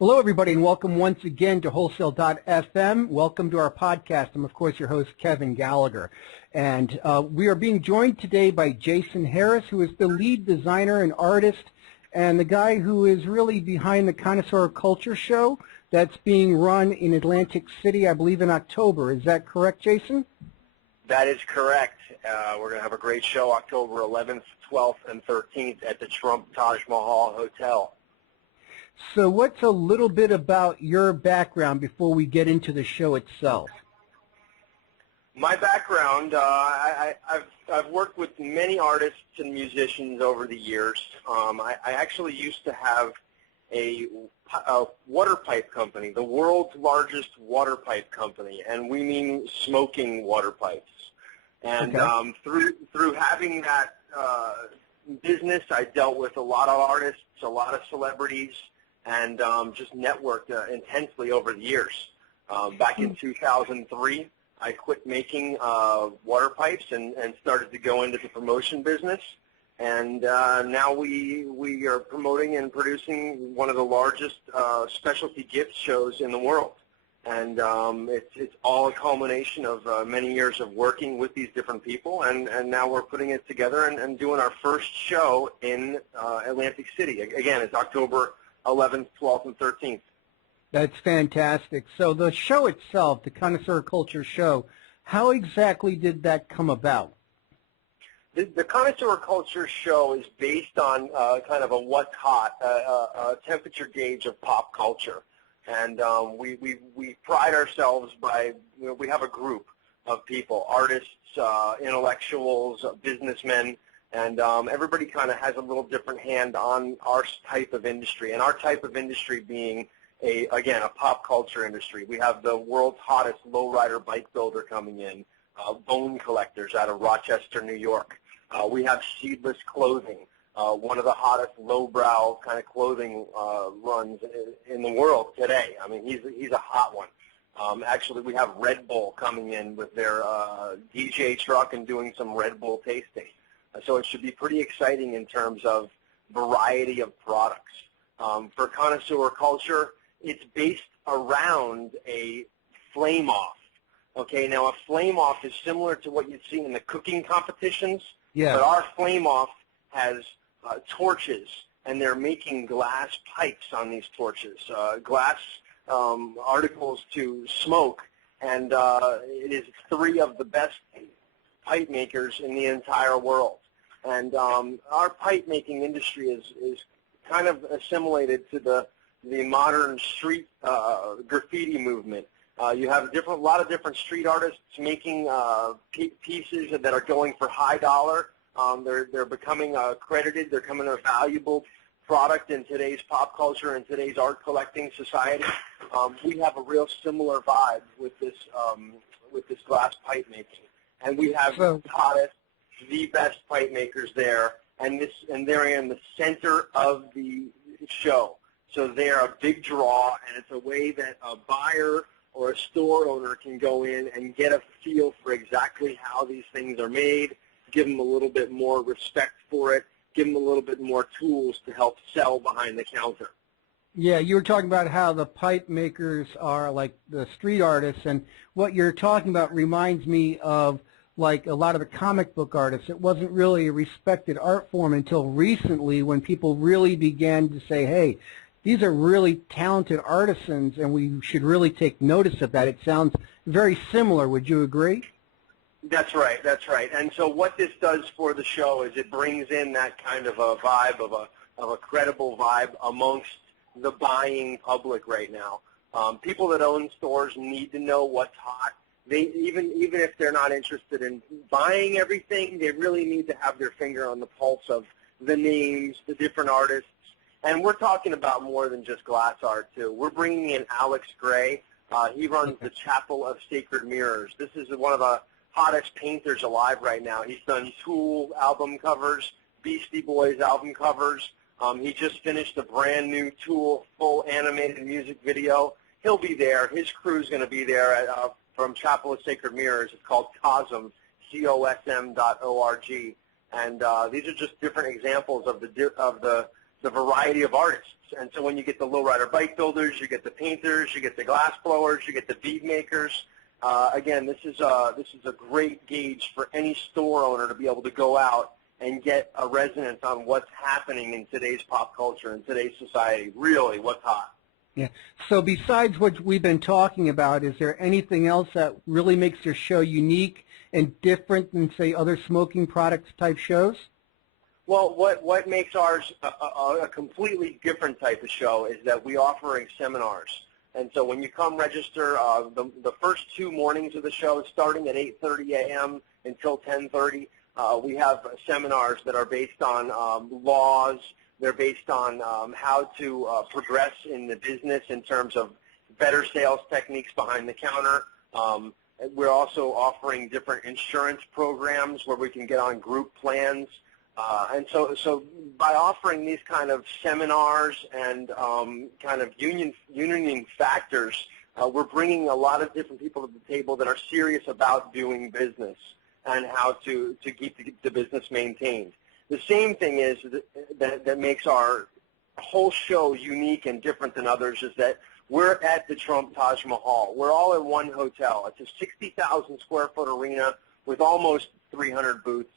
Hello, everybody, and welcome once again to Wholesale.fm. Welcome to our podcast. I'm, of course, your host, Kevin Gallagher. And we are being joined today by Jason Harris, who is the lead designer and artist and the guy who is really behind the Connoisseur Culture Show that's being run in Atlantic City, I believe, in October. Is that correct, Jason? That is correct. We're going to have a great show October 11th, 12th, and 13th at the Trump Taj Mahal Hotel. So what's a little bit about your background before we get into the show itself? My background, I've worked with many artists and musicians over the years. I actually used to have a water pipe company, the world's largest water pipe company, and we mean smoking water pipes. And through having that business, I dealt with a lot of artists, a lot of celebrities, and just networked intensely over the years. Back in 2003, I quit making water pipes and started to go into the promotion business. And now we are promoting and producing one of the largest specialty gift shows in the world. And it's all a culmination of many years of working with these different people, and now we're putting it together and doing our first show in Atlantic City. Again, it's October 11th, 12th, and 13th. That's fantastic. So the show itself, the Connoisseur Culture Show, how exactly did that come about? The Connoisseur Culture Show is based on kind of a what's hot, a temperature gauge of pop culture. And we pride ourselves by, we have a group of people, artists, intellectuals, businessmen, and everybody kind of has a little different hand on our type of industry, and our type of industry being, again, a pop culture industry. We have the world's hottest lowrider bike builder coming in, bone collectors out of Rochester, New York. We have Seedless Clothing, one of the hottest lowbrow kind of clothing runs in the world today. I mean, he's a hot one. Actually, we have Red Bull coming in with their DJ truck and doing some Red Bull tasting. So it should be pretty exciting in terms of variety of products. For Connoisseur Culture, it's based around a flame-off. Okay, now a flame-off is similar to what you'd see in the cooking competitions, but our flame-off has torches, and they're making glass pipes on these torches, glass articles to smoke, and it is three of the best pipe makers in the entire world. And our pipe making industry is kind of assimilated to the modern street graffiti movement. You have a lot of different street artists making pieces that are going for high dollar. They're becoming accredited. They're becoming a valuable product in today's pop culture and today's art collecting society. We have a real similar vibe with this glass pipe making, and we have the hottest, the best pipe makers there, and they're in the center of the show. So they're a big draw, and it's a way that a buyer or a store owner can go in and get a feel for exactly how these things are made, give them a little bit more respect for it, give them a little bit more tools to help sell behind the counter. Yeah, you were talking about how the pipe makers are like the street artists, and what you're talking about reminds me of like a lot of the comic book artists. It wasn't really a respected art form until recently when people really began to say, hey, these are really talented artisans, and we should really take notice of that. It sounds very similar. Would you agree? That's right. That's right. And so what this does for the show is it brings in that kind of a vibe of a credible vibe amongst the buying public right now. People that own stores need to know what's hot. They even if they're not interested in buying everything, they really need to have their finger on the pulse of the names, the different artists. And we're talking about more than just glass art, too. We're bringing in Alex Gray. He runs the Chapel of Sacred Mirrors. This is one of the hottest painters alive right now. He's done Tool album covers, Beastie Boys album covers. He just finished a brand new Tool full animated music video. He'll be there. His crew's going to be there from Chapel of Sacred Mirrors. It's called COSM, COSM.org. And these are just different examples of the the variety of artists. And so when you get the lowrider bike builders, you get the painters, you get the glass blowers, you get the bead makers. Again, this is a great gauge for any store owner to be able to go out and get a resonance on what's happening in today's pop culture, in today's society, really what's hot. Yeah. So besides what we've been talking about, is there anything else that really makes your show unique and different than, say, other smoking products type shows? Well, what makes ours a completely different type of show is that we offer seminars. And so when you come register, the first 2 mornings of the show, starting at 8:30 a.m. until 10:30, we have seminars that are based on laws. They're based on how to progress in the business in terms of better sales techniques behind the counter. We're also offering different insurance programs where we can get on group plans. And so by offering these kind of seminars and kind of unioning factors, we're bringing a lot of different people to the table that are serious about doing business and how to keep the business maintained. The same thing is that makes our whole show unique and different than others is that we're at the Trump Taj Mahal. We're all in one hotel. It's a 60,000 square foot arena with almost 300 booths.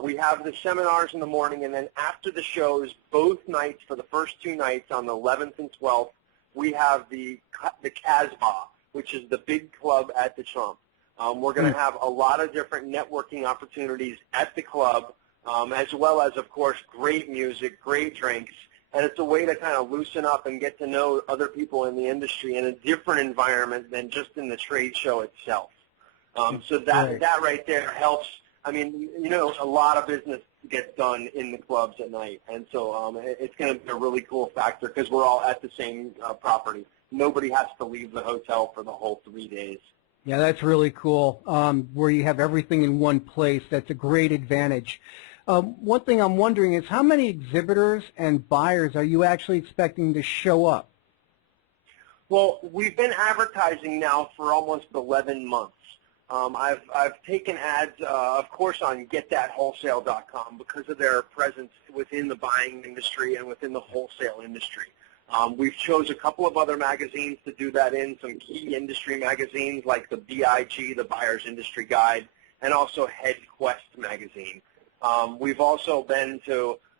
We have the seminars in the morning, and then after the shows, both nights, for the first 2 nights on the 11th and 12th, we have the Casbah, which is the big club at the Trump. We're going to have a lot of different networking opportunities at the club, as well as, of course, great music, great drinks, and it's a way to kind of loosen up and get to know other people in the industry in a different environment than just in the trade show itself. So that right there helps. I mean, you know, a lot of business gets done in the clubs at night, and so it's going to be a really cool factor because we're all at the same property. Nobody has to leave the hotel for the whole 3 days. Yeah, that's really cool, where you have everything in one place. That's a great advantage. One thing I'm wondering is how many exhibitors and buyers are you actually expecting to show up? Well, we've been advertising now for almost 11 months. I've taken ads, of course, on GetThatWholesale.com because of their presence within the buying industry and within the wholesale industry. We've chose a couple of other magazines to do that in, some key industry magazines like the BIG, the Buyer's Industry Guide, and also Head Quest magazine. We've also been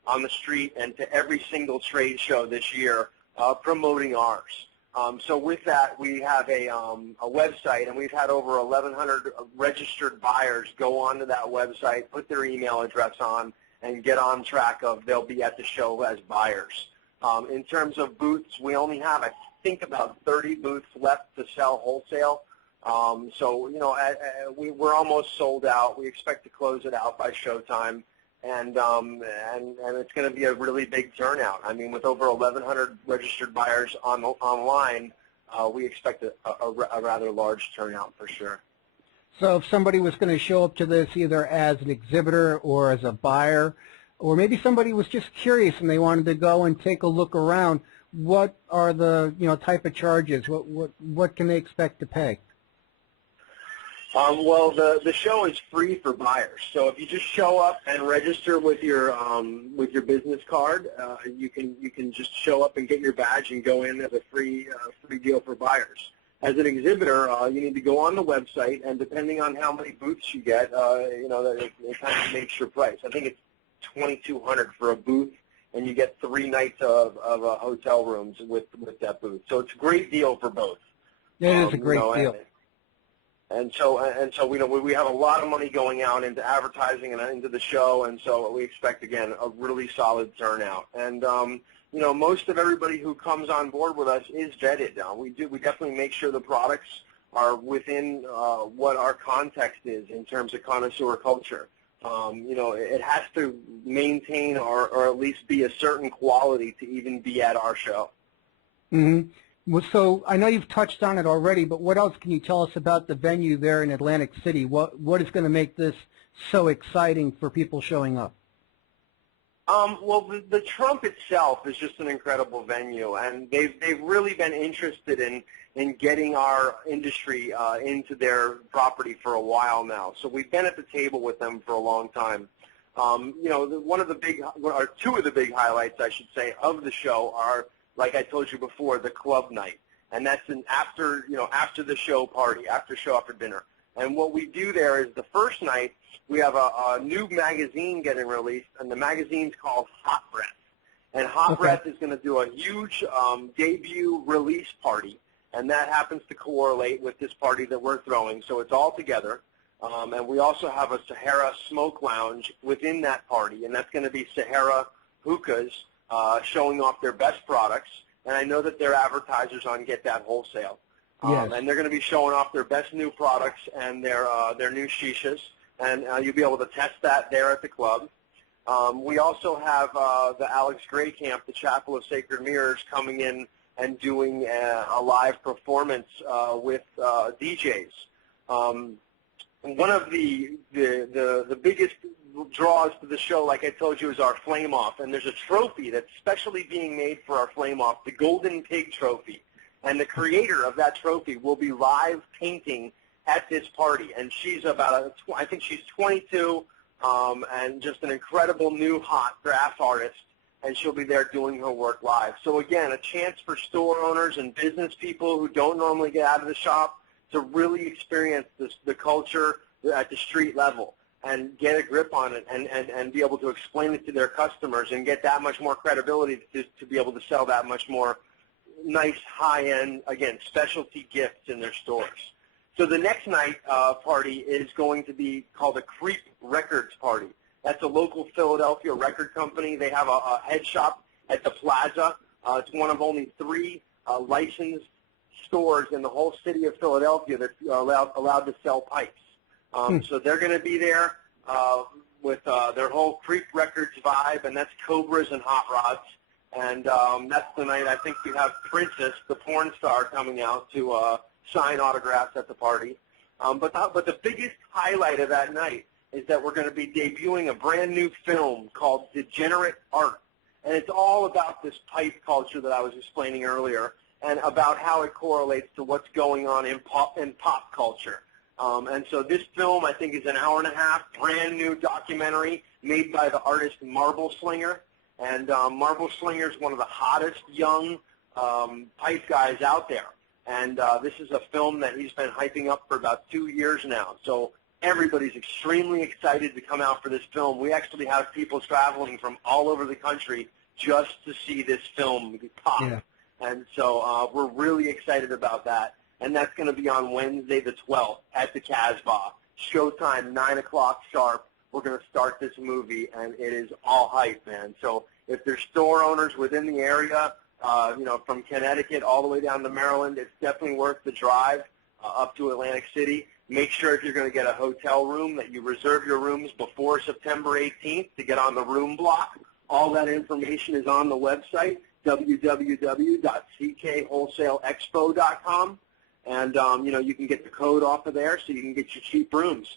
on the street and to every single trade show this year promoting ours. So with that, we have a website, and we've had over 1,100 registered buyers go onto that website, put their email address on, and get on track of they'll be at the show as buyers. In terms of booths, we only have, I think, about 30 booths left to sell wholesale. So, you know, we're almost sold out. We expect to close it out by showtime. And it's going to be a really big turnout. I mean, with over 1,100 registered buyers online, we expect a rather large turnout for sure. So if somebody was going to show up to this either as an exhibitor or as a buyer, or maybe somebody was just curious and they wanted to go and take a look around, what are the type of charges? What can they expect to pay? Well, the show is free for buyers. So if you just show up and register with your business card, you can just show up and get your badge and go in as a free deal for buyers. As an exhibitor, you need to go on the website, and depending on how many booths you get, it kind of makes your price. I think it's $2,200 for a booth, and you get 3 nights of hotel rooms with that booth. So it's a great deal for both. Yeah, it is a great deal. And so we have a lot of money going out into advertising and into the show, and so we expect, again, a really solid turnout. And most of everybody who comes on board with us is vetted. We definitely make sure the products are within what our context is in terms of connoisseur culture. It has to maintain or at least be a certain quality to even be at our show. Mm-hmm. Well, so I know you've touched on it already, but what else can you tell us about the venue there in Atlantic City? What is going to make this so exciting for people showing up? Well, the Trump itself is just an incredible venue, and they've really been interested in getting our industry into their property for a while now. So we've been at the table with them for a long time. One of the big, or two of the big highlights, I should say, of the show are, like I told you before, the club night, and that's an after the show party, after dinner. And what we do there is the first night we have a new magazine getting released, and the magazine's called Hot Breath. And Hot Breath is going to do a huge debut release party, and that happens to correlate with this party that we're throwing, so it's all together. And we also have a Sahara Smoke Lounge within that party, and that's going to be Sahara hookahs showing off their best products. And I know that they're advertisers on Get That Wholesale. Yes. And they're going to be showing off their best new products and their new shishas, and you'll be able to test that there at the club. We also have the Alex Gray Camp, the Chapel of Sacred Mirrors, coming in and doing a live performance with DJs. One of the biggest draws to the show, like I told you, is our Flame Off, and there's a trophy that's specially being made for our Flame Off, the Golden Pig Trophy. And the creator of that trophy will be live painting at this party, and she's I think she's 22, and just an incredible new hot graph artist, and she'll be there doing her work live. So again, a chance for store owners and business people who don't normally get out of the shop to really experience the culture at the street level and get a grip on it and be able to explain it to their customers and get that much more credibility to be able to sell that much more nice, high-end, again, specialty gifts in their stores. So the next night party is going to be called a Creep Records Party. That's a local Philadelphia record company. They have a head shop at the Plaza. It's one of only 3 licensed stores in the whole city of Philadelphia that's allowed to sell pipes. So they're going to be there with their whole Creep Records vibe, and that's Cobras and Hot Rods. And that's the night I think we have Princess, the porn star, coming out to sign autographs at the party. But the biggest highlight of that night is that we're going to be debuting a brand new film called Degenerate Art. And it's all about this pipe culture that I was explaining earlier and about how it correlates to what's going on in pop culture. And so this film, I think, is an hour-and-a-half, brand new documentary made by the artist Marble Slinger. And Marble Slinger is one of the hottest young pipe guys out there. And this is a film that he's been hyping up for about 2 years now. So everybody's extremely excited to come out for this film. We actually have people traveling from all over the country just to see this film pop. Yeah. And so we're really excited about that. And that's going to be on Wednesday the 12th at the Casbah. Showtime, 9 o'clock sharp. We're going to start this movie, and it is all hype, man. So if there's store owners within the area, from Connecticut all the way down to Maryland, it's definitely worth the drive up to Atlantic City. Make sure if you're going to get a hotel room that you reserve your rooms before September 18th to get on the room block. All that information is on the website, www.CKWholesaleExpo.com. And, you can get the code off of there so you can get your cheap rooms.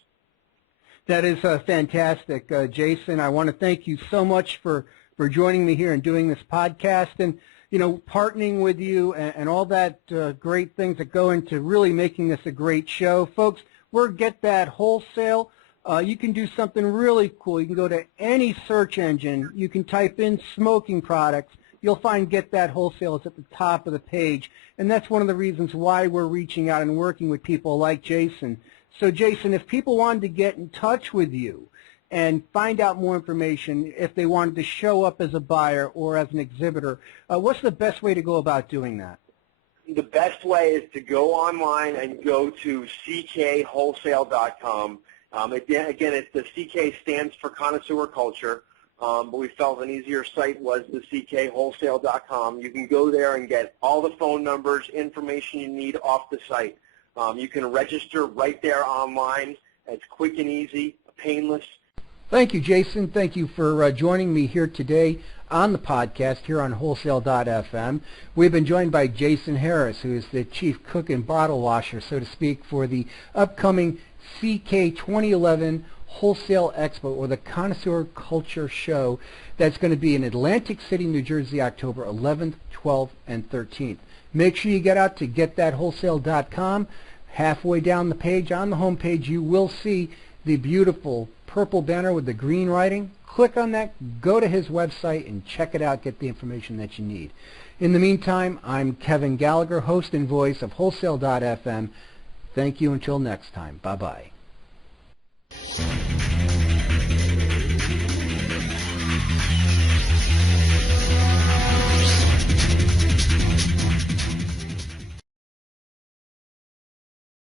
That is fantastic, Jason. I want to thank you so much for joining me here and doing this podcast and, partnering with you and all that great things that go into really making this a great show. Folks, we're Get That Wholesale. You can do something really cool. You can go to any search engine. You can type in smoking products. You'll find Get That Wholesale is at the top of the page. And that's one of the reasons why we're reaching out and working with people like Jason. So, Jason, if people wanted to get in touch with you and find out more information, if they wanted to show up as a buyer or as an exhibitor, what's the best way to go about doing that? The best way is to go online and go to CKWholesale.com. Again, the CK stands for Connoisseur Culture. But we felt an easier site was the CKWholesale.com. You can go there and get all the phone numbers, information you need off the site. You can register right there online. It's quick and easy, painless. Thank you, Jason. Thank you for joining me here today on the podcast here on Wholesale.fm. We've been joined by Jason Harris, who is the chief cook and bottle washer, so to speak, for the upcoming CK 2011 Wholesale Expo, or the Connoisseur Culture Show, that's going to be in Atlantic City, New Jersey, October 11th, 12th, and 13th. Make sure you get out to GetThatWholesale.com. Halfway down the page, on the home page, you will see the beautiful purple banner with the green writing. Click on that, go to his website, and check it out. Get the information that you need. In the meantime, I'm Kevin Gallagher, host and voice of Wholesale.fm. Thank you until next time. Bye-bye.